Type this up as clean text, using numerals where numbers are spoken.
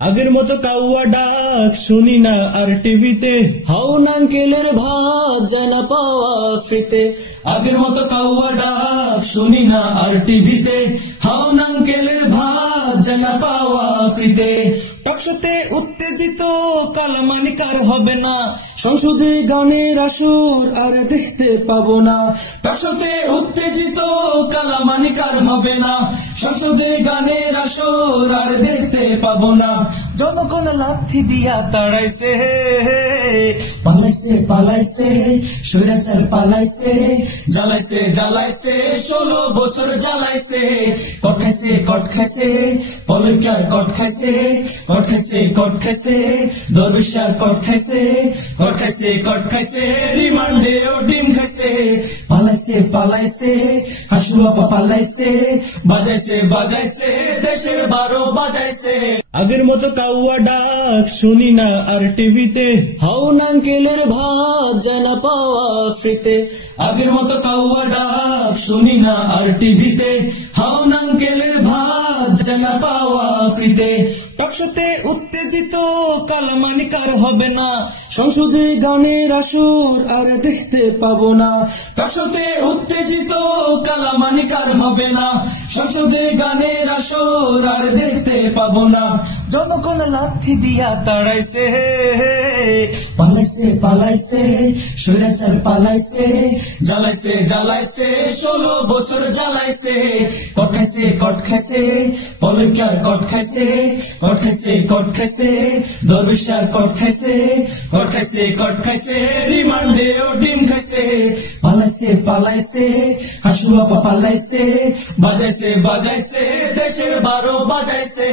আগের মতো কাউয়া ডাক শুনি না আর টিভিতে, হাউন আঙ্কেলের ভাত জানা পাওয়া ফ্রিতে। আগের মতো কাউয়া ডাক শুনি না আর টিভিতে, হাউন আঙ্কেলের ভাত জানা পাওয়া ফ্রিতে। টকশোতে উত্তেজিত কালামানিকার হবে না, সংসদে গানের আসর আর দেখতে পাবো না। টকশোতে উত্তেজিত কালামানিকার হবে না, সংসদে গানের আসর আর দেখতে পাবো না। জনগণ লাথি দিয়া তাড়াইছে, পালাইছে পালাইছে স্বৈরাচার পালাইছে, জ্বালাইছে জ্বালাইছে 16 বছর জ্বালাইছে। কট খাইছে কট খাইছে পলকার কট খাইছে, কট খাইছে কট খাইছে দরবেশার কট খাইছে, কট খাইছে কট খাইছে রিমান্ডে ও ডিম খাইছে। পালাইছে পালাইছে হাসুয়া পালাইছে, বাজাইছে বাজাইছে দেশের 12 বাজাইছে। আগের মতো কাউয়া ডাক শুনি না আর টিভিতে, হাউন আঙ্কেলের ভাত জানা পাওয়া ফ্রিতে। আগের মতো কাউয়া ডাক শুনি না আর টিভিতে, হাউন আঙ্কেলের ভাত জানা পাওয়া ফ্রিতে। টকশোতে উত্তেজিত কালামানিকার হবে না, সংসদে গানের আসর আর দেখতে পাবো না। টকশোতে উত্তেজিত কালামানিকার হবে না, সংসদে গানের আসর আর দেখতে পাবো না। জনগণ লাথি দিয়া তাড়াইছে, পালাইছে পালাইছে স্বৈরাচার পালাইছে, জ্বালাইছে জ্বালাইছে 16 বছর জ্বালাইছে। কট খাইছে কট খাইছে পলকার কট খাইছে, কট খাইছে কট খাইছে দরবেশার কট খাইছে, কট খাইছে কট খাইছে রিমান্ডে ও ডিম খাইছে। পালাইছে পালাইছে হাসুয়া পালাইছে, বাজাইছে বাজাইছে দেশের 12 বাজাইছে।